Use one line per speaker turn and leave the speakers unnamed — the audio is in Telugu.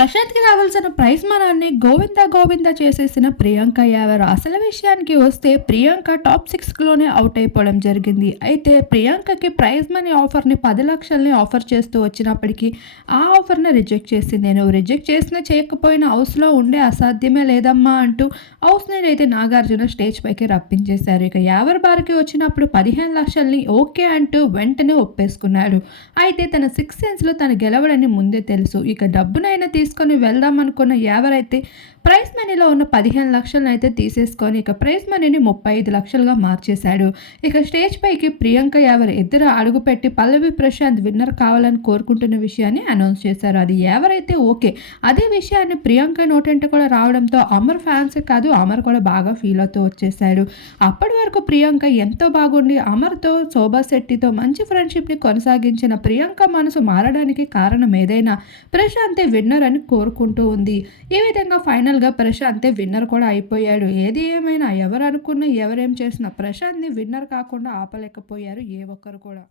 ప్రశాంత్కి రావాల్సిన ప్రైజ్ మనాన్ని గోవింద గోవింద చేసేసిన ప్రియాంక యావర్. అసలు విషయానికి వస్తే ప్రియాంక టాప్ సిక్స్లోనే అవుట్ అయిపోవడం జరిగింది. అయితే ప్రియాంకకి ప్రైజ్ మనీ ఆఫర్ని పది లక్షల్ని ఆఫర్ చేస్తూ వచ్చినప్పటికీ ఆ ఆఫర్ని రిజెక్ట్ చేసింది. నేను రిజెక్ట్ చేసినా చేయకపోయినా హౌస్లో ఉండే అసాధ్యమే లేదమ్మా అంటూ హౌస్ అయితే నాగార్జున స్టేజ్ పైకి రప్పించేశారు. ఇక యావర్ బార్కి వచ్చినప్పుడు పదిహేను లక్షల్ని ఓకే అంటూ వెంటనే ఒప్పేసుకున్నాడు. అయితే తన సిక్స్ సెన్స్లో తను గెలవడని ముందే తెలుసు. ఇక డబ్బునైనా తీసుకొని వెళ్దాం అనుకున్న ఎవరైతే ప్రైస్ మనీలో ఉన్న పదిహేను లక్షలను అయితే తీసేసుకొని ఇక ప్రైస్ మనీని ముప్పై ఐదు లక్షలుగా మార్చేశాడు. ఇక స్టేజ్ పైకి ప్రియాంక ఎవరు ఇద్దరు అడుగుపెట్టి పల్లవి ప్రశాంత్ విన్నర్ కావాలని కోరుకుంటున్న విషయాన్ని అనౌన్స్ చేశారు. అది ఎవరైతే ఓకే అదే విషయాన్ని ప్రియాంక నోటంటే కూడా రావడంతో అమర్ ఫ్యాన్స్ కాదు అమర్ కూడా బాగా ఫీల్ అవుతూ వచ్చేసాడు అప్పటి వరకు ప్రియాంక ఎంతో బాగుండి అమర్తో శోభా శెట్టితో మంచి ఫ్రెండ్షిప్ని కొనసాగించిన ప్రియాంక మనసు మారడానికి కారణం ఏదైనా ప్రశాంతే విన్నర్ అని కోరుకుంటూ ఉంది. ఈ విధంగా ఫైనల్గా ప్రశాంతే విన్నర్ కూడా అయిపోయాడు. ఏది ఏమైనా ఎవరు అనుకున్నా ఎవరేం చేసినా ప్రశాంత్ని విన్నర్ కాకుండా ఆపలేకపోయారు ఏ ఒక్కరు కూడా.